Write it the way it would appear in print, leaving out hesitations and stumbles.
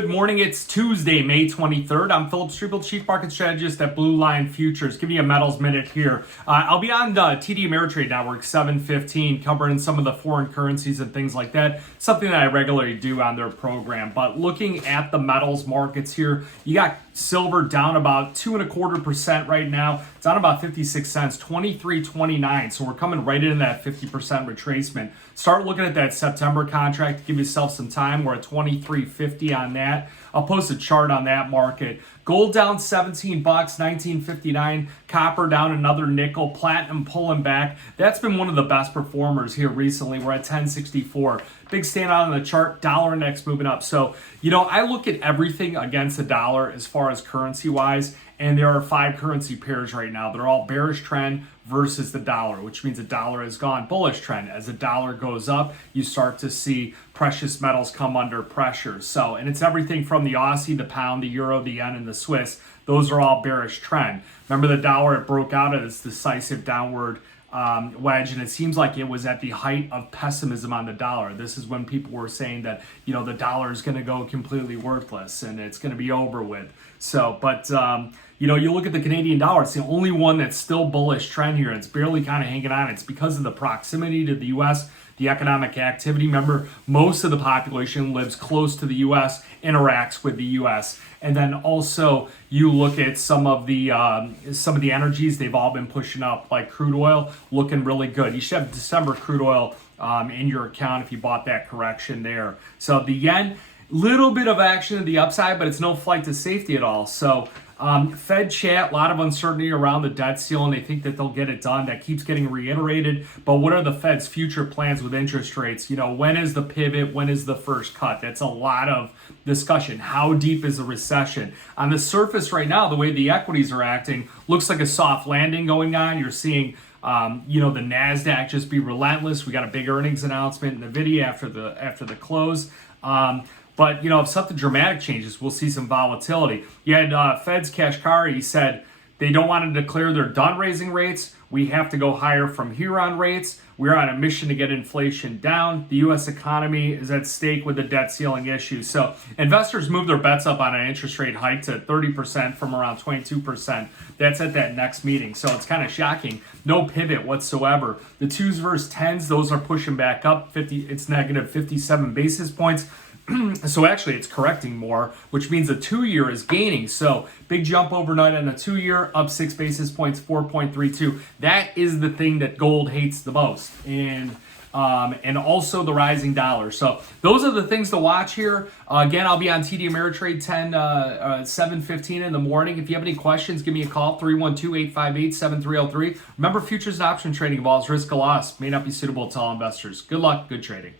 Good morning. It's Tuesday, May 23rd. I'm Philip Streible, Chief Market Strategist at Blue Line Futures. Give me a metals minute here. I'll be on the TD Ameritrade Network 7:15, covering some of the foreign currencies and things like that. Something that I regularly do on their program. But looking at the metals markets here, you got silver down about 2.25% right now. It's down about 56 cents, 23.29. So we're coming right into that 50% retracement. Start looking at that September contract. Give yourself some time. We're at 23.50 on that. I'll post a chart on that market. Gold down 17 bucks, 19.59. Copper down another nickel. Platinum pulling back. That's been one of the best performers here recently. We're at 10.64. Big standout on the chart. Dollar index moving up. So, I look at everything against the dollar as far as currency wise. And there are 5 currency pairs right now. They're all bearish trend versus the dollar, which means the dollar has gone bullish trend. As the dollar goes up, you start to see precious metals come under pressure. So, and it's everything from the Aussie, the pound, the euro, the yen, and the Swiss. Those are all bearish trend. Remember the dollar, it broke out at its decisive downward wedge, and it seems like it was at the height of pessimism on the dollar. This is when people were saying that the dollar is going to go completely worthless and it's going to be over with. So, but you look at the Canadian dollar; it's the only one that's still bullish trend here. It's barely kind of hanging on. It's because of the proximity to the U.S., the economic activity. Remember, most of the population lives close to the U.S., interacts with the U.S., and then also you look at some of the energies. They've all been pushing up, like crude oil, looking really good. You should have December crude oil in your account if you bought that correction there. So the yen, little bit of action to the upside, but it's no flight to safety at all. So Fed chat, a lot of uncertainty around the debt ceiling. They think that they'll get it done. That keeps getting reiterated. But what are the Fed's future plans with interest rates? When is the pivot? When is the first cut? That's a lot of discussion. How deep is the recession? On the surface right now, the way the equities are acting, looks like a soft landing going on. You're seeing the NASDAQ just be relentless. We got a big earnings announcement, NVIDIA after the close. But, if something dramatic changes, we'll see some volatility. You had Fed's Kashkari. He said they don't want to declare they're done raising rates. We have to go higher from here on rates. We're on a mission to get inflation down. The U.S. economy is at stake with the debt ceiling issue. So investors move their bets up on an interest rate hike to 30% from around 22%. That's at that next meeting. So it's kind of shocking. No pivot whatsoever. The 2s versus 10s, those are pushing back up. It's negative 57 basis points. So actually it's correcting more, which means the 2-year is gaining. So big jump overnight on a 2-year, up 6 basis points, 4.32. That is the thing that gold hates the most. And also the rising dollar. So those are the things to watch here. Again, I'll be on TD Ameritrade 7:15 in the morning. If you have any questions, give me a call, 312-858-7303. Remember, futures and option trading involves risk of loss. May not be suitable to all investors. Good luck, good trading.